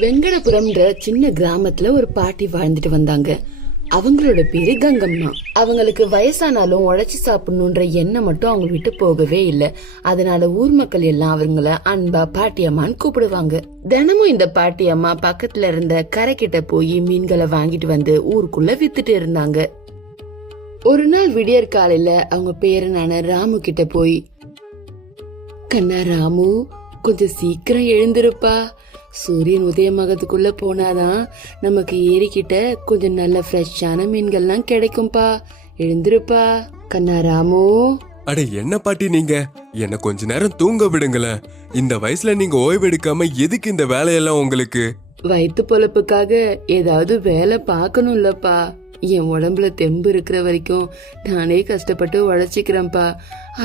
வெங்கடபுரம்ன்ற சின்ன கிராமத்துல ஒரு பாட்டி வாழ்ந்துட்டு வந்தாங்க. அவங்களோட பேரு கங்கம்மா. அவங்களுக்கு வயசானாலும் உழைச்சி சாப்பிடணும்ன்ற எண்ணம் மட்டும் அவங்க விட்டு போகவே இல்லை. அதனால ஊர் மக்கள் எல்லாம் அவங்கள அன்பா பாட்டியம்மான்னு கூப்பிடுவாங்க. தினமும் இந்த பாட்டியம்மா பக்கத்துல இருந்த கரை கிட்ட போய் மீன்களை வாங்கிட்டு வந்து ஊருக்குள்ள வித்துட்டு இருந்தாங்க. ஒரு நாள் விடியற் காலையில அவங்க பேரனான ராமு கிட்ட போய், கண்ணா ராமு, கொஞ்சம் சீக்கிரம் எழுந்திருப்பா. சூரியன் உதயமாகறதுக்குள்ள போனாதான் நமக்கு ஏரிக்கிட்ட கொஞ்சம் நல்ல ஃப்ரெஷ்ஷான மீன்கள்லாம் கிடைக்கும்பா. எழுந்திருப்பா கண்ணா ராமு. அட என்ன பாட்டி, நீங்க என்ன கொஞ்ச நேரம் தூங்க விடுங்களேன். இந்த வயசுல நீங்க ஓய்வு எடுக்காம எதுக்கு இந்த வேலையெல்லாம் உங்களுக்கு? வயிற்று பொழப்புக்காக ஏதாவது வேலை பார்க்கணும்லப்பா. என் உடம்புல தெம்பு இருக்கிற வரைக்கும் நானே கஷ்டப்பட்டு உழைச்சிக்கிறேன்ப்பா.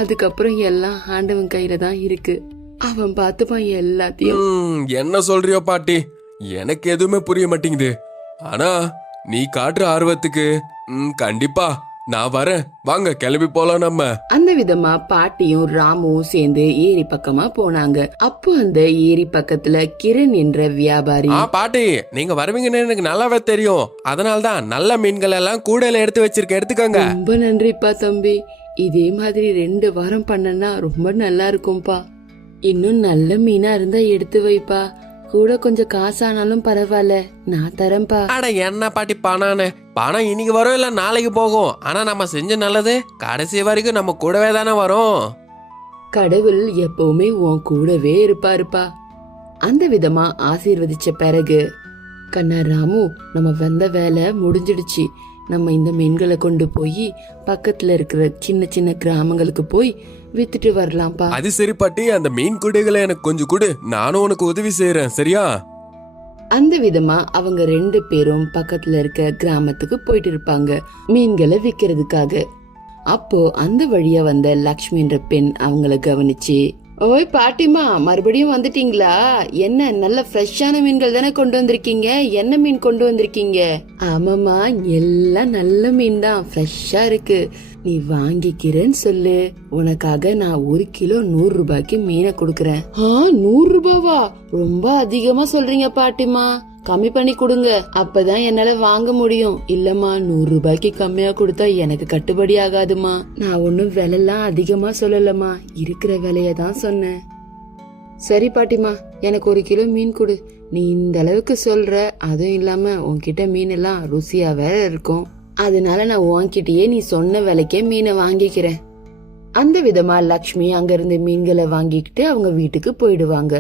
அதுக்கப்புறம் எல்லாம் ஆண்டவன் கையில தான் இருக்கு. அவன் பார்த்துப்பான் எல்லாத்தையும். என்ன சொல்றியோ பாட்டி, எனக்கு எதுவுமே புரிய மாட்டேங்குது. ஆனா நீ காட்டுற ஆர்வத்துக்கு கண்டிப்பா நான் வரேன். வாங்க கிளம்பி போலாம் நம்ம. அந்த விதமா பாட்டியும் ராமுவும் சேர்ந்து ஏரி பக்கமா போனாங்க. அப்போ அந்த ஏரி பக்கத்துல கிரண் என்ற வியாபாரி, பாட்டி நீங்க வருவீங்கன்னு எனக்கு நல்லாவே தெரியும். அதனால்தான் நல்ல மீன்கள் எல்லாம் கூடையில எடுத்து வச்சிருக்கேன், எடுத்துக்கோங்க. ரொம்ப நன்றிப்பா தம்பி. இதே மாதிரி 2 வாரம் பண்ணனா ரொம்ப நல்லா இருக்கும்பா. இன்னும் நல்ல மீனா இருந்தா எடுத்து வைப்பா. கூட கொஞ்சம் காசானாலும் பரவாயில்ல, நான் தரேன்பா. அட என்ன பாட்டி பணானு, பணம் இன்னைக்கு வரும் இல்ல நாளைக்கு போகும். ஆனா நம்ம செஞ்ச நல்லது கடைசி வரைக்கும் நம்ம கூடவே தானே வரும். கடவுள் எப்பவுமே உன் கூடவே இருப்பாருப்பா. அந்த விதமா ஆசீர்வதிச்ச பிறகு, கண்ணா ராமு, நம்ம வந்த வேலை முடிஞ்சிடுச்சு. நம்ம இந்த மீன்களை கொண்டு போய் பக்கத்துல இருக்கிற சின்ன சின்ன கிராமங்களுக்கு போய் வித்துட்டு வரலாம்ப்பா. அது சரி பாட்டி, அந்த மீன் கூடைகளை எனக்கு கொஞ்சம் கொடு, நானும் உனக்கு உதவி செய்யறேன், சரியா? அந்த விதமா அவங்க 2 பேரும் பக்கத்துல இருக்க கிராமத்துக்கு போயிட்டு இருப்பாங்க மீன்களை விக்கிறதுக்காக. அப்போ அந்த வழியா வந்த லக்ஷ்மி என்ற பெண் அவங்கள கவனிச்சு, ஓய் பாட்டிமா, மறுபடியும் வந்துட்டீங்களா? என்ன நல்ல ஃப்ரெஷ்ஷான மீன்கள் தானே கொண்டு வந்திருக்கீங்க? என்ன மீன் கொண்டு வந்திருக்கீங்க? ஆமாமா, எல்லாம் நல்ல மீன் தான், ஃப்ரெஷ்ஷா இருக்கு. நீ வாங்கிக்கிறேன்னு சொல்லு, உனக்காக நான் 1 கிலோ 100 ரூபாய்க்கு மீனை கொடுக்கறேன். 100 ரூபாவா? ரொம்ப அதிகமா சொல்றீங்க பாட்டிமா, கம்மி பண்ணி கொடுங்க, அப்பதான் என்னால வாங்க முடியும். இல்லம்மா, 100 ரூபாய்க்கு கம்மியா கொடுத்தா எனக்கு கட்டுப்படி ஆகாதுமா. நான் ஒன்னும் விலைலாம் அதிகமா சொல்லலம்மா, இருக்கிற விலையதான் சொன்னேன். சரி பாட்டிமா, எனக்கு 1 கிலோ மீன் கொடு. நீ இந்த அளவுக்கு சொல்ற, அதுவும் இல்லாம உன்கிட்ட மீன் எல்லாம் ருசியா வேற இருக்கும். அதனால நான் உன்கிட்டயே நீ சொன்ன விலைக்கே மீனை வாங்கிக்கிறேன். அந்த விதமா லக்ஷ்மி அங்கிருந்து மீன்களை வாங்கிக்கிட்டு அவங்க வீட்டுக்கு போயிடுவாங்க.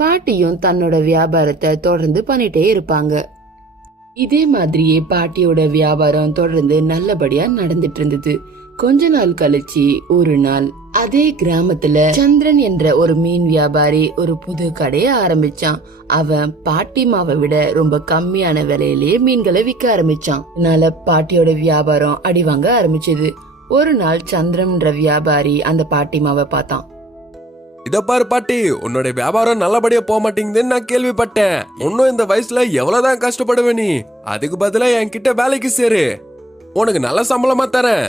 பாட்டியும் தன்னோட வியாபாரத்தை தொடர்ந்து பண்ணிட்டே இருப்பாங்க. இதே மாதிரியே பாட்டியோட வியாபாரம் தொடர்ந்து நல்லபடியா நடந்துட்டு இருந்தது. கொஞ்ச நாள் கழிச்சு ஒரு நாள் அதே கிராமத்துல சந்திரன் என்ற ஒரு மீன் வியாபாரி ஒரு புது கடைய ஆரம்பிச்சான். அவன் பாட்டிமாவை விட ரொம்ப கம்மியான விலையிலேயே மீன்களை விற்க ஆரம்பிச்சான். அதனால பாட்டியோட வியாபாரம் அடிவாங்க ஆரம்பிச்சது. ஒரு நாள் சந்திரன்ற வியாபாரி அந்த பாட்டிமாவை பார்த்தான். இத பாரு பாட்டி, உன்னோட வியாபாரம் நல்லபடியா போக மாட்டேங்குதுன்னு நான் கேள்விப்பட்டேன். இன்னும் இந்த வயசுல எவ்வளவுதான் கஷ்டப்படுவ நீ? அதுக்கு பதிலா என்கிட்ட வேலைக்கு சேரு, உனக்கு நல்ல சம்பளமா தரேன்.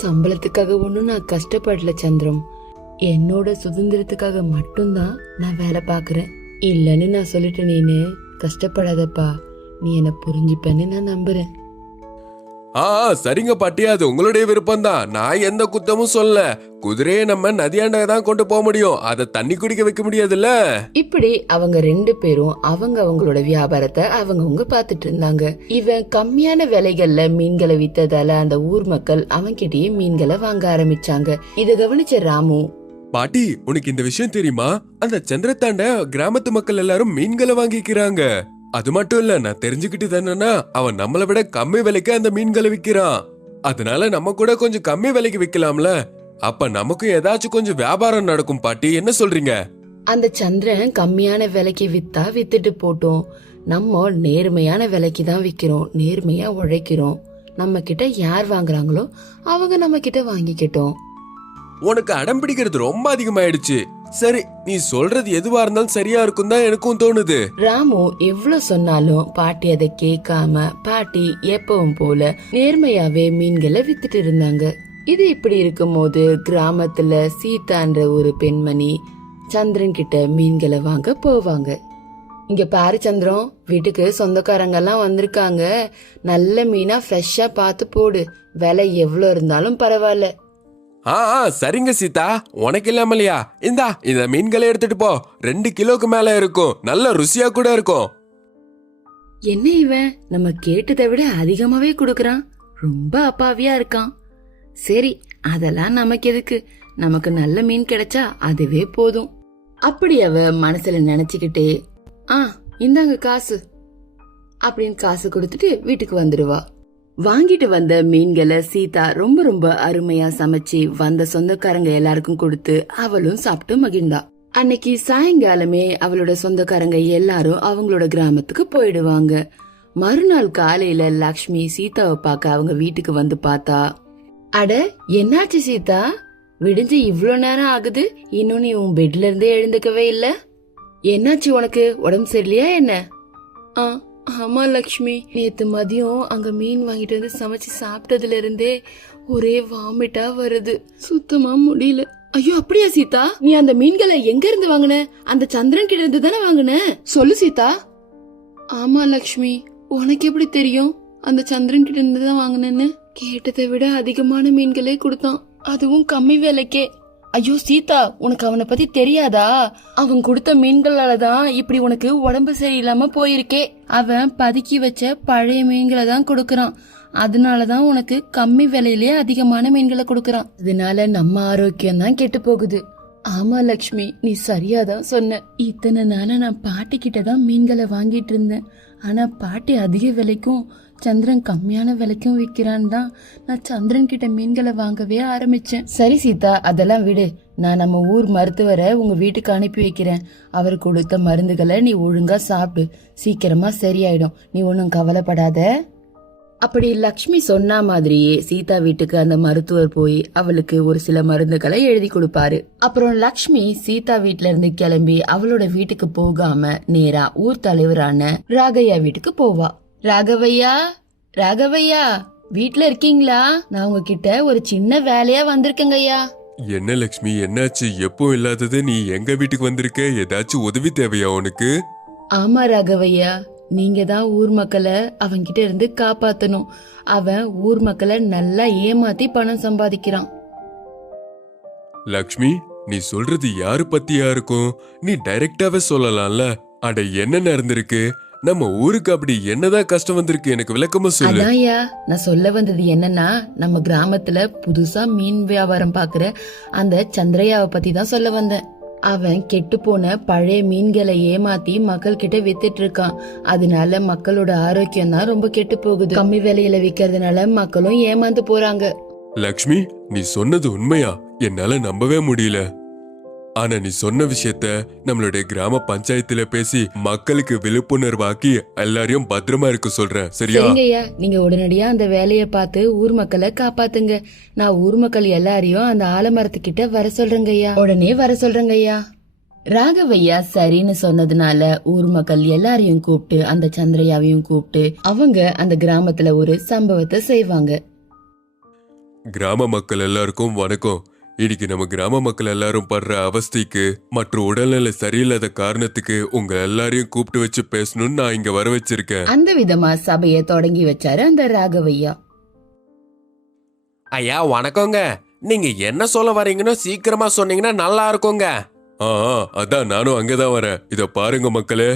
சம்பளத்துக்காக ஒண்ணும் நான் கஷ்டப்படல சந்திரம். என்னோட சுதந்திரத்துக்காக மட்டும்தான் நான் வேலை பாக்குறேன். இல்லன்னு நான் சொல்லிட்டேன். நீனு கஷ்டப்படாதப்பா, நீ என்ன புரிஞ்சுப்பேன்னு நான் நம்புறேன். சரிங்க பாட்டி, அது உங்களுடைய விருப்பம் தான். நான் எந்த குத்தமும் சொல்ல. குதிரையை நம்ம நதியாண்ட தான் கொண்டு போக முடியும், அதை தண்ணி குடிக்க வைக்க முடியாதுல்ல. இப்படி அவங்க 2 பேரும் அவங்களோட வியாபாரத்தை அவங்கவுங்க பாத்துட்டு இருந்தாங்க. இவன் கம்மியான விலைகள்ல மீன்களை வித்ததால அந்த ஊர் மக்கள் அவன்கிட்டயே மீன்களை வாங்க ஆரம்பிச்சாங்க. இத கவனிச்ச ராமு, பாட்டி உனக்கு இந்த விஷயம் தெரியுமா? அந்த சந்திரத்தாண்ட கிராமத்து மக்கள் எல்லாரும் மீன்களை வாங்கிக்கிறாங்க. அது மட்டும் இல்ல, நான் தெரிஞ்சுக்கிட்டு என்னன்னா, அவன் நம்மளை விட கம்மி விலைக்கு அந்த மீன்களை விக்கிறான். அதனால நம்ம கூட கொஞ்சம் கம்மி விலைக்கு விக்கலாம்ல. அப்ப நமக்கும் ஏதாச்சும் கொஞ்சம் வியாபாரம் நடக்கும் பாட்டி, என்ன சொல்றீங்க? அந்த சந்திரன் கம்மியான விலைக்கு வித்தா வித்துட்டு போட்டோம். நம்ம நேர்மையான விலைக்கு தான் விக்கிறோம், நேர்மையா உழைக்கிறோம். நம்ம கிட்ட யார் வாங்குறாங்களோ அவங்க நம்ம கிட்ட வாங்கிக்கிட்டோம். உனக்கு அடம் பிடிக்கிறது ரொம்ப அதிகமாயிடுச்சு. சரி, நீ சொல்றது எதுவா இருந்தாலும் சரியா இருக்கும் தான் எனக்கும் தோணுது. ராமு எவ்வளவு சொன்னாலும் பாட்டி அதை கேட்காம பாட்டி எப்பவும் போல நேர்மையாவே மீன்களை வித்துட்டு இருந்தாங்க. இது இப்படி இருக்கும் போது கிராமத்துல சீதான்ற ஒரு பெண்மணி சந்திரன் கிட்ட மீன்களை வாங்க போவாங்க. இங்க பாரு சந்திரம், வீட்டுக்கு சொந்தக்காரங்க எல்லாம் வந்திருக்காங்க. நல்ல மீனா ஃப்ரெஷ்ஷா பார்த்து போடு. விலை எவ்வளவு இருந்தாலும் பரவாயில்ல. சரிங்க சீதா, உனக்கு இல்லாமலையா? இந்த மீன்களை எடுத்துட்டு போ. 2 கிலோக்கு மேல இருக்கும். நல்ல ருசியா கூட இருக்கும். என்ன இவன் நம்ம கேட்டதை விட அதிகமாவே கொடுக்கறான். ரொம்ப அப்பாவியா இருக்கான். சரி, அதெல்லாம் நமக்கு எதுக்கு? நமக்கு நல்ல மீன் கிடைச்சா அதுவே போதும். அப்படி அவ மனசுல நினைச்சுக்கிட்டே இந்தாங்க காசு அப்படின்னு காசு கொடுத்துட்டு வீட்டுக்கு வந்துடுவா. வாங்கிட்டு வந்த மீன்களை சீதா ரொம்ப ரொம்ப அருமையா சமைச்சு வந்த சொந்தக்காரங்க எல்லாருக்கும் கொடுத்து அவளும் சாப்பிட்டு மகிழ்ந்தா. அன்னைக்கு சாயங்காலமே அவளோட சொந்தக்காரங்க எல்லாரும் அவங்களோட கிராமத்துக்கு போயிடுவாங்க. மறுநாள் காலையில லக்ஷ்மி சீதாவை பார்க்க அவங்க வீட்டுக்கு வந்து பார்த்தா. அட, என்னாச்சு சீதா? விடிஞ்சு இவ்ளோ நேரம் ஆகுது, இன்னும் நீ உன் பெட்ல இருந்தே எழுந்துக்கவே இல்ல. என்னாச்சு உனக்கு? உடம்பு சரியில்லையா என்ன? ஆமா லக்ஷ்மி, நேத்து மதியம் அங்க மீன் வாங்கிட்டு வந்து சமைச்சு சாப்பிட்டதுல இருந்தே ஒரே வாமிட்டா வருது. சுத்தமா முடியல. ஐயோ, அப்படியா சீதா? நீ அந்த மீன்களை எங்க இருந்து வாங்கின? அந்த சந்திரன் கிட்ட இருந்து தானே வாங்கின? சொல்லு சீதா. ஆமா லக்ஷ்மி, உனக்கு எப்படி தெரியும் அந்த சந்திரன் கிட்ட இருந்து தான் வாங்கினேன்னு? கேட்டதை விட அதிகமான மீன்களே கொடுத்தான், அதுவும் கம்மி விலைக்கே. ஐயோ சீதா, உனக்கு அவனை பத்தி தெரியாதா? அவன் கொடுத்த மீன்களாலதான் இப்படி உனக்கு உடம்பு சரியில்லாம போயிருக்கே. அவன் பதுக்கி வச்ச பழைய மீன்களை தான் கொடுக்கறான். அதனாலதான் உனக்கு கம்மி விலையிலே அதிகமான மீன்களை கொடுக்கறான். அதனால நம்ம ஆரோக்கியம் தான் கெட்டு போகுது. ஆமா லக்ஷ்மி, நீ சரியாதான் சொன்ன. இத்தனை நாள நான் பாட்டி கிட்டதான் மீன்களை வாங்கிட்டு இருந்தேன். ஆனா பாட்டி அதிக விலைக்கும் சந்திரன் கம்மியான விலைக்கும் விற்கிறான் தான் நான் சந்திரன் கிட்ட மீன்களை வாங்கவே ஆரம்பிச்சேன். சரி சீதா, அதெல்லாம் விடு. நான் நம்ம ஊர் மருத்துவரை உங்க வீட்டுக்கு அனுப்பி வைக்கிறேன். அவர் கொடுத்த மருந்துகளை நீ ஒழுங்கா சாப்பிடு. சீக்கிரமா சரியாயிடும். நீ ஒன்னும் கவலைப்படாத. அப்படி லக்ஷ்மி சொன்ன மாதிரியே சீதா வீட்டுக்கு அந்த மருத்துவர் போய் அவளுக்கு ஒரு சில மருந்துகளை எழுதி கொடுப்பாரு. அப்புறம் லக்ஷ்மி சீதா வீட்ல இருந்து கிளம்பி அவளோட வீட்டுக்கு போகாம நேரா ஊர் தலைவரான ராகையா வீட்டுக்கு போவா. ராகவையா, ராகவையா, வீட்ல இருக்கீங்களா? நான் உங்ககிட்ட ஒரு சின்ன வேலையா வந்திருக்கேங்க ஐயா. என்ன லக்ஷ்மி, என்னாச்சு? எப்போ இல்லாதது நீ எங்க வீட்டுக்கு வந்திருக்க? ஏதாச்சும் உதவி தேவையா உனக்கு? ஆமா ராகவையா, நீங்க தான் ஊர் மக்களை அவன்கிட்ட இருந்து காப்பாத்தணும். அவன் ஊர் மக்களை நல்லா ஏமாத்தி பணம் சம்பாதிக்கிறான். லக்ஷ்மி, நீ சொல்றது யாரு பத்தியா இருக்கும்? நீ டைரக்டாவே சொல்லலாம்ல. அட, என்ன நடந்திருக்கு? நம்ம ஊருக்கு அப்படி என்னதான் கஷ்டம் வந்திருக்கு? எனக்கு விளக்கமா சொல்லு. அதான்யா, நான் சொல்ல வந்தது என்னன்னா, நம்ம கிராமத்துல புதுசா மீன் வியாபாரம் பாக்குற அந்த சந்திரையாவை பத்தி தான் சொல்ல வந்தேன். அவன் கெட்டு போன பழைய மீன்களை ஏமாத்தி மக்கள் கிட்ட வித்துட்டு இருக்கான். அதனால மக்களோட ஆரோக்கியம் தான் ரொம்ப கெட்டு போகுது. கம்மி விலையில விக்கிறதுனால மக்களும் ஏமாந்து போறாங்க. லக்ஷ்மி, நீ சொன்னது உண்மையா? என்னால நம்பவே முடியல. ஆனா நீ சொன்ன விஷயத்த நம்மளுடைய கிராம பஞ்சாயத்துல பேசி மக்களுக்கு விழிப்புணர்வாக்கி எல்லாரையும் பத்திரமா இருக்க சொல்றேன். சரியா? சரிங்கய்யா, நீங்க உடனடியா அந்த வேலையை பார்த்து ஊர் மக்களை காப்பாத்துங்க. நான் ஊர் மக்கள் எல்லாரையும் அந்த ஆலமரத்துக்கிட்ட வர சொல்றேங்கய்யா. உடனே வர சொல்றேங்கய்யா. ராகவையா சரின்னு சொன்னதுனால ஊர் மக்கள் எல்லாரையும் கூப்பிட்டு அந்த சந்திரையாவையும் கூப்பிட்டு அவங்க அந்த கிராமத்துல ஒரு சம்பவத்தை செய்வாங்க. கிராம மக்கள் எல்லாருக்கும் வணக்கம். இன்னைக்கு நம்ம கிராம மக்கள் எல்லாரும் படுற அவஸ்தைக்கு மற்றும் உடல்நிலை சரியில்லாத காரணத்துக்கு உங்க எல்லாரையும் கூப்பிட்டு வச்சு பேசணும்னு நான் இங்க வர வச்சிருக்கேன். அந்த விதமா சபைய தொடங்கி வச்சாரு அந்த ராகவையா. ஐயா வணக்கங்க. நீங்க என்ன சொல்ல வரீங்கன்னு சீக்கிரமா சொன்னீங்கன்னா நல்லா இருக்குங்க. அதான் நானும் அங்கதான் வரேன். இத பாருங்க மக்களே,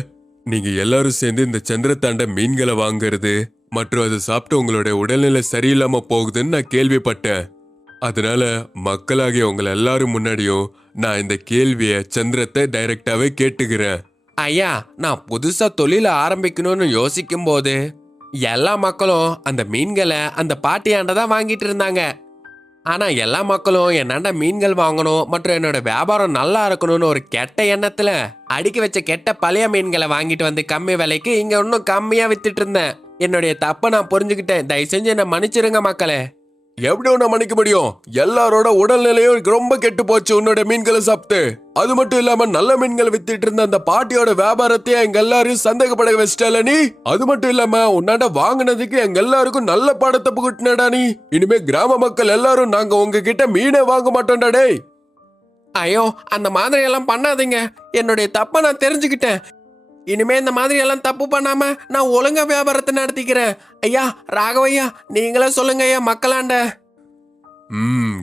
நீங்க எல்லாரும் சேர்ந்து இந்த சந்திரத்தாண்ட மீன்களை வாங்குறது மற்றும் அதை சாப்பிட்டு உங்களுடைய உடல்நிலை சரியில்லாம போகுதுன்னு நான் கேள்விப்பட்டேன். அதனால மக்களாகிய உங்களை எல்லாரும் முன்னாடியும் நான் இந்த கேள்விய சந்திரத்தை டைரக்டாவே கேட்டுக்கிறேன். ஐயா, நான் புதுசா தொழில ஆரம்பிக்கணும்னு யோசிக்கும் போது எல்லா மக்களும் அந்த மீன்களை அந்த பாட்டியாண்ட தான் வாங்கிட்டு இருந்தாங்க. ஆனா எல்லா மக்களும் என்னாண்ட மீன்கள் வாங்கணும் மற்றும் என்னோட வியாபாரம் நல்லா இருக்கணும்னு ஒரு கெட்ட எண்ணத்துல அடுக்கி வச்ச கெட்ட பழைய மீன்களை வாங்கிட்டு வந்து கம்மி விலைக்கு இங்க இன்னும் கம்மியா வித்துட்டு இருந்தேன். என்னுடைய தப்ப நான் புரிஞ்சுக்கிட்டேன். தயவு செஞ்சு என்ன மன்னிச்சிருங்க மக்களே. எப்படி உன்னை மன்னிக்க முடியும்? எல்லாரோட உடல்நிலையும் ரொம்ப கெட்டு போச்சு உன்னோட மீன்களை சாப்பிட்டு. அது மட்டும் இல்லாம நல்ல மீன்களை வித்துட்டு இருந்த அந்த பாட்டியோட வியாபாரத்தையே எங்க எல்லாரையும் சந்தேகப்பட வச்சிட்டால நீ. அது மட்டும் இல்லாம உன்னாண்ட வாங்கினதுக்கு எங்க எல்லாருக்கும் நல்ல பாடத்தை புகுட்டினடா நீ. இனிமே கிராம மக்கள் எல்லாரும் நாங்க உங்ககிட்ட மீனே வாங்க மாட்டோம்டா டேய். ஐயோ, அந்த மாதிரி எல்லாம் பண்ணாதீங்க. என்னுடைய தப்ப நான் தெரிஞ்சுக்கிட்டேன். இனிமே இந்த மாதிரி எல்லாம் தப்பு பண்ணாம நான் ஒழுங்கா வியாபாரத்தை நடத்திக்கிறேன். ஐயா ராகவையா, நீங்களே சொல்லுங்க ஐயா மக்களாண்ட.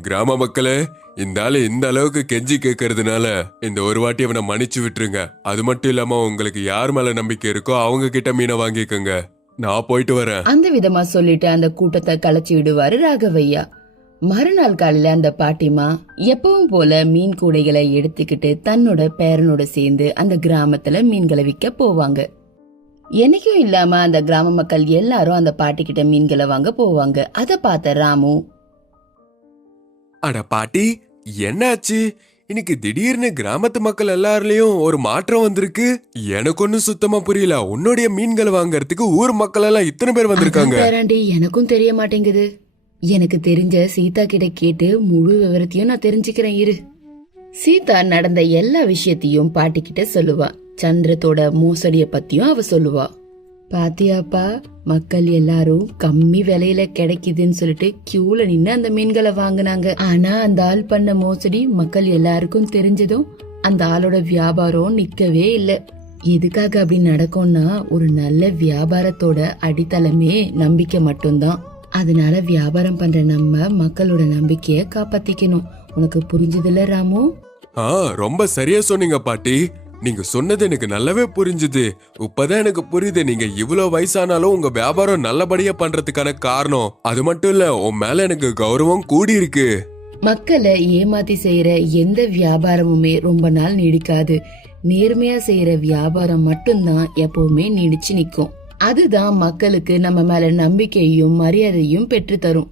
கிராம மக்களே, இந்த ஆளு இந்த அளவுக்கு கெஞ்சி கேட்கறதுனால இந்த ஒரு வாட்டி அவனை மன்னிச்சு விட்டுருங்க. அது மட்டும் இல்லாம உங்களுக்கு யார் மேல நம்பிக்கை இருக்கோ அவங்க கிட்ட மீனை வாங்கிக்கோங்க. நான் போயிட்டு வரேன். அந்த விதமா சொல்லிட்டு அந்த கூட்டத்தை கலைச்சு விடுவாரு ராகவையா. மறுநாள் காலையில அந்த பாட்டிமா எப்பவும் போல மீன் கூடைகளை எடுத்துக்கிட்டு தன்னோட பேரனோட சேர்ந்து அந்த கிராமத்துல மீன்களை விற்க போவாங்க. என்னைக்கும் இல்லாம அந்த கிராம மக்கள் எல்லாரும் அந்த பாட்டி கிட்ட மீன்களை வாங்க போவாங்க. அத பார்த்த ராமு, அட பாட்டி, என்னாச்சு? இன்னைக்கு திடீர்னு கிராமத்து மக்கள் எல்லாருலயும் ஒரு மாற்றம் வந்திருக்கு. எனக்கு ஒன்னும் சுத்தமா புரியல. உன்னுடைய மீன்களை வாங்கறதுக்கு ஊர் மக்கள் எல்லாம் இத்தனை பேர் வந்திருக்காங்க. பேராண்டி, எனக்கும் தெரிய மாட்டேங்குது. எனக்கு தெரிஞ்ச சீதா கிட்ட கேட்டு முழு விவரத்தையும் நான் தெரிஞ்சுக்கிறேன் இரு. சீதா நடந்த எல்லா விஷயத்தையும் பாட்டி கிட்ட சொல்லுவா. சந்திரத்தோட மோசடிய பத்தியும் அவ சொல்லுவா. பாத்தியாப்பா, மக்கள் எல்லாரும் கம்மி விலையில கிடைக்குதுன்னு சொல்லிட்டு கியூல நின்னு அந்த மீன்களை வாங்கினாங்க. ஆனா அந்த ஆள் பண்ண மோசடி மக்கள் எல்லாருக்கும் தெரிஞ்சதும் அந்த ஆளோட வியாபாரம் நிக்கவே இல்ல. எதுக்காக அப்படி நடக்கும்னா, ஒரு நல்ல வியாபாரத்தோட அடித்தளமே நம்பிக்கை மட்டும்தான். அதனால வியாபாரம் பண்ற நம்ம மக்களோட நம்பிக்கைய காப்பாத்திக்கணும். உனக்கு புரிஞ்சதுல ராமு? ரொம்ப சரியா சொன்னீங்க பாட்டி. நீங்க சொன்னது எனக்கு நல்லாவே புரிஞ்சுது. இப்பதான் எனக்கு புரியுது நீங்க இவ்வளவு வயசானாலும் உங்க வியாபாரம் நல்லபடியா பண்றதுக்கான காரணம். அது மட்டும் இல்ல, உன் மேல எனக்கு கௌரவம் கூடி இருக்கு. மக்களை ஏமாத்தி செய்யற எந்த வியாபாரமுமே ரொம்ப நாள் நீடிக்காது. நேர்மையா செய்யற வியாபாரம் மட்டும்தான் எப்பவுமே நீடிச்சு நிக்கும். அதுதான் மக்களுக்கு நம்ம மேல நம்பிக்கையும் மரியாதையும் பெற்று தரும்.